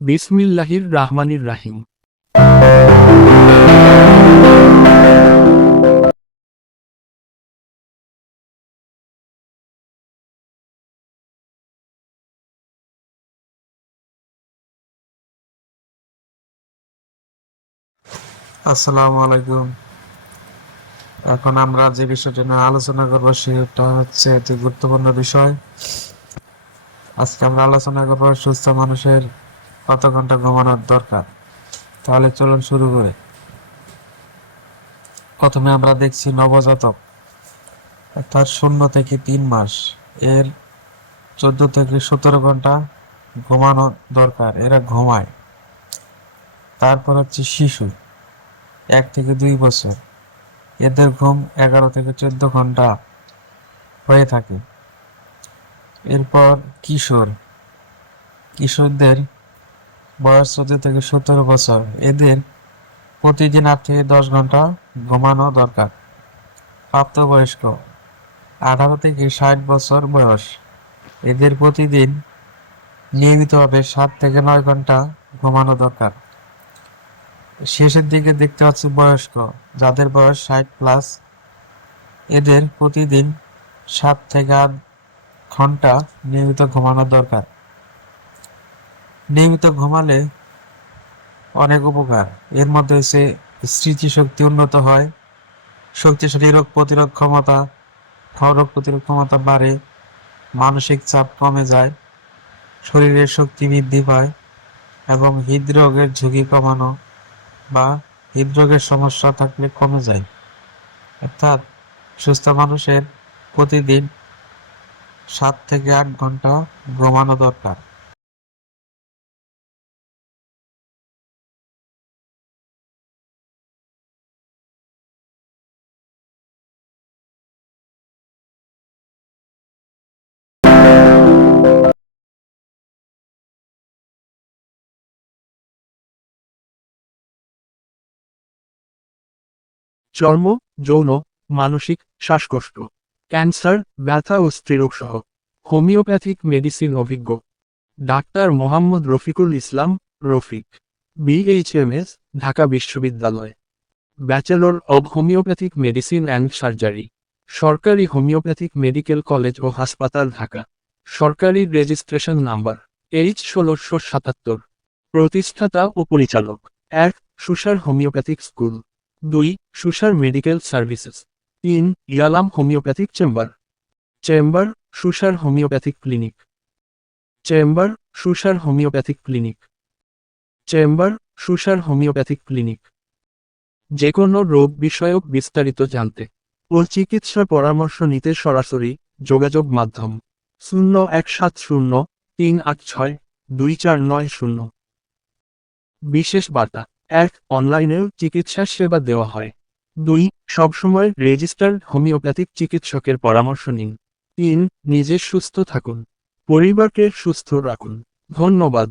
বিসমিল্লাহির রাহমানির রাহিম। আসসালামু আলাইকুম। এখন আমরা যে বিষয়টা নিয়ে আলোচনা করবো সেটা হচ্ছে অতি গুরুত্বপূর্ণ বিষয়। আজকে আমরা আলোচনা করবো সুস্থ মানুষের কত ঘন্টা ঘুমানোর দরকার। তাহলে চলুন শুরু করি। প্রথমে আমরা দেখছি নবজাতক, অর্থাৎ 0 থেকে 3 মাস, এর 14 থেকে 17 ঘন্টা ঘুমানো দরকার, এরা ঘুমায়। তারপর হচ্ছে শিশু, 1 থেকে 2 বছর, এদের ঘুম 11 থেকে 14 ঘন্টা হয়ে থাকে। এরপর কিশোরদের বয়স 14 থেকে 17 বছর, এদের প্রতিদিন 8 থেকে 10 ঘন্টা ঘুমানো দরকার। প্রাপ্তবয়স্ক, 18 থেকে 60 বছর বয়স, এদের প্রতিদিন নিয়মিতভাবে 7 থেকে 9 ঘন্টা ঘুমানো দরকার। শেষের দিকে দেখতে পাচ্ছি বয়স্ক, যাদের বয়স 60+, এদের প্রতিদিন 7 থেকে 8 ঘন্টা নিয়মিত ঘুমানো দরকার। নিয়মিত ঘুমালে অনেক উপকার, এর মধ্যে হচ্ছে স্মৃতিশক্তি উন্নত হয়, শক্তিশালী রোগ প্রতিরোধ ক্ষমতা বাড়ে, মানসিক চাপ কমে যায়, শরীরের শক্তি বৃদ্ধি পায় এবং হৃদরোগের ঝুঁকি কমানো বা হৃদরোগের সমস্যা থাকলে কমে যায়। অর্থাৎ সুস্থ মানুষের প্রতিদিন 7 থেকে 8 ঘন্টা ঘুমানো দরকার। চর্ম, যৌন, মানসিক, শ্বাসকষ্ট, ক্যান্সার, ব্যথা ও স্ত্রীরোগ সহ হোমিওপ্যাথিক মেডিসিন অভিজ্ঞ ডাক্তার মোহাম্মদ রফিকুল ইসলাম, রফিক, বিএইচএমএস, ঢাকা বিশ্ববিদ্যালয়, bachelor of homeopathic medicine and surgery, সরকারি হোমিওপ্যাথিক মেডিকেল কলেজ ও হাসপাতাল ঢাকা, সরকারি রেজিস্ট্রেশন নাম্বার H 1677, প্রতিষ্ঠাতা ও পরিচালক 1. সুসার homeopathic school, 2. সুসার medical services, 3. ইয়ালাম homeopathic chamber সুসার homeopathic clinic, chamber সুসার homeopathic clinic, chamber সুসার homeopathic clinic. যে কোনো রোগ বিষয়ক বিস্তারিত জানতে ও চিকিৎসা পরামর্শ নিতে সরাসরি যোগাযোগ মাধ্যম 0170-386-2490। বিশেষ বার্তা: 1. অনলাইনেও চিকিৎসা সেবা দেওয়া হয়। 2. সবসময় রেজিস্টার্ড হোমিওপ্যাথিক চিকিৎসকের পরামর্শ নিন। 3. নিজে সুস্থ থাকুন, পরিবারকে সুস্থ রাখুন। ধন্যবাদ।